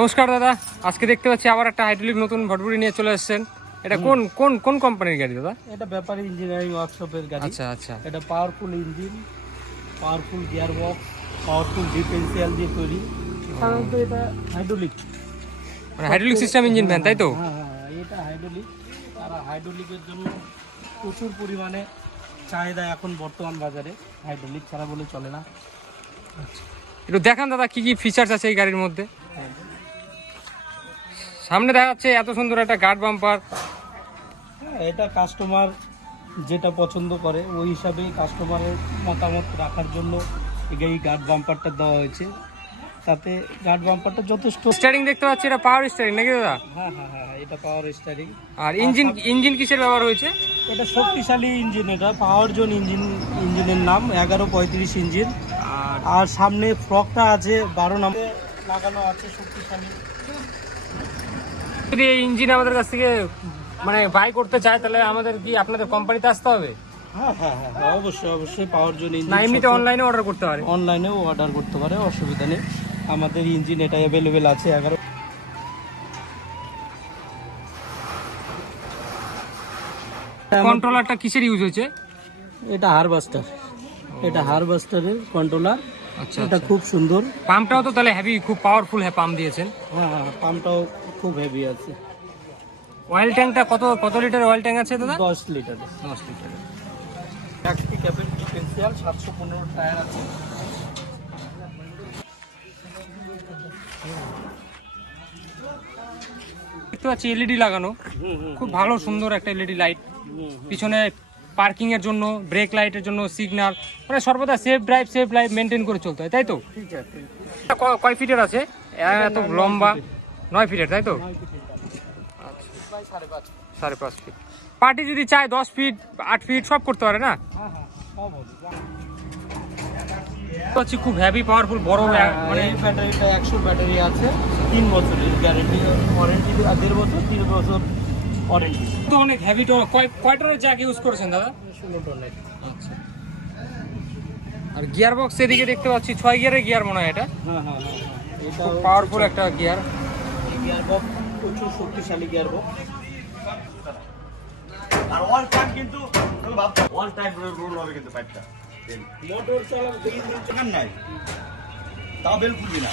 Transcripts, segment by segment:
নমস্কার দাদা, আজকে দেখতে পাচ্ছি আবার একটা হাইড্রোলিক নতুন ভটভটি নিয়ে চলে এসেছেন। এটা কোন কোন কোন কোম্পানির গাড়ি দাদা? এটা ব্যাপারী ইঞ্জিনিয়ারিং ওয়ার্কশপের গাড়ি। আচ্ছা আচ্ছা। এটা powerful engine, powerful gear box, powerful differential দিয়ে তৈরি। সাধারণত এটা হাইড্রোলিক, মানে হাইড্রোলিক সিস্টেম ইঞ্জিন ভ্যান, তাই তো? হ্যাঁ হ্যাঁ, এটা হাইড্রোলিক। আর হাইড্রোলিকের জন্য প্রচুর পরিমাণে চাহিদা এখন বর্তমান বাজারে, হাইড্রোলিক ছাড়া বলে চলে না। একটু দেখান দাদা কি কি ফিচার্স আছে এই গাড়ির মধ্যে। সামনে দেখা যাচ্ছে এত সুন্দর একটা গার্ড বাম্পার। হ্যাঁ, এটা কাস্টমার যেটা পছন্দ করে ওই হিসাবেই কাস্টমারের মতামত রাখার জন্য এই গার্ড বাম্পারটা দেওয়া হয়েছে। তাতে গার্ড বাম্পারটা যথেষ্ট। স্টিয়ারিং দেখতে পাচ্ছি, এটা পাওয়ার স্টিয়ারিং নাকি দাদা? হ্যাঁ হ্যাঁ হ্যাঁ, এটা পাওয়ার স্টিয়ারিং। আর ইঞ্জিন কিসের ব্যবহার হয়েছে? এটা শক্তিশালী ইঞ্জিন, এটা পাওয়ার জোন ইঞ্জিন। ইঞ্জিনের নাম 1135 ইঞ্জিন। আর সামনে ফ্রকটা আছে 12 নম্বরে লাগানো আছে, শক্তিশালী। যদি এই ইঞ্জিন আমাদের কাছ থেকে মানে বাই করতে চায় তাহলে আমাদের কি আপনাদের কোম্পানিতে আসতে হবে? হ্যাঁ হ্যাঁ হ্যাঁ, অবশ্যই অবশ্যই পাওয়ার জোন ইঞ্জিন। না এমনিতে অনলাইনে অর্ডার করতে পারে? অনলাইনেও অর্ডার করতে পারে, অসুবিধা নেই। আমাদের ইঞ্জিন এটা অ্যাভেলেবেল আছে 11। কন্ট্রোলারটা কিসের ইউজ হয়েছে? এটা হারবাস্টার, এটা হারবাস্টারের কন্ট্রোলার। আচ্ছা, এটা খুব সুন্দর। পাম্পটাও তো তাহলে হেভি, খুব পাওয়ারফুল পাম্প দিয়েছেন। হ্যাঁ হ্যাঁ, পাম্পটাও খুব হেভি আছে। অয়েল ট্যাঙ্কটা কত লিটার অয়েল ট্যাঙ্ক আছে দাদা? 10 লিটার। 10 লিটার। একটি ক্যাপের ডিফারেন্সিয়াল 715 টায়ার আছে। দেখতে পাচ্ছি এলইডি লাগানো, খুব ভালো সুন্দর একটা এলইডি লাইট। পিছনে পার্কিং এর জন্য, ব্রেক লাইটের জন্য, সিগন্যাল, মানে সর্বদা সেফ লাইফ মেনটেন করে চলতে হয়, তাই তো? ঠিক আছে। কয় ফিটের আছে? এত লম্বা 9 ফিটের, তাই তো? আচ্ছা, 5.5 ফিট। পার্টি যদি চায় 10 ফিট 8 ফিট সব করতে পারে না? হ্যাঁ হ্যাঁ, সব হবে। হচ্ছে খুব হেভি পাওয়ারফুল বড়, মানে এই ব্যাটারিটা 100 ব্যাটারি আছে, 3 বছরের গ্যারান্টি, ওয়ারেন্টি 1.5 বছর, 3 বছর ওয়ারেন্টি। তো অনেক হেভি। তো কয়টার জ্যাক ইউজ করেছেন দাদা? 16 টনের। আচ্ছা। আর গিয়ার বক্স এদিকে দেখতে পাচ্ছি 6 গিয়ারের গিয়ার মনে হয় এটা। হ্যাঁ হ্যাঁ হ্যাঁ, এটা খুব পাওয়ারফুল একটা গিয়ার। গিয়ার বক্স প্রচুর শক্তিশালী গিয়ার বক্স। আর অল টাইম কিন্তু তুমি ভাবছো অল টাইম রোল হবে কিন্তু পাইপটা মোটর চালানো চাকান নাই, তাও বেল খুলবি না,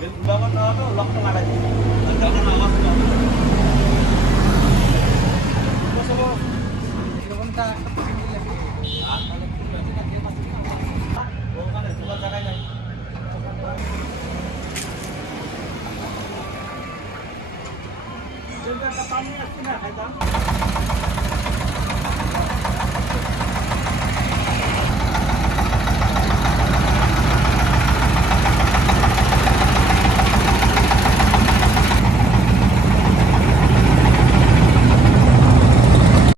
বেল খুলবা না তো লকটা লাগাই দিবি। আর যখন আমার ওখানে খোলা জায়গায় যাই। একটা পানি আসছে না খাইতাম।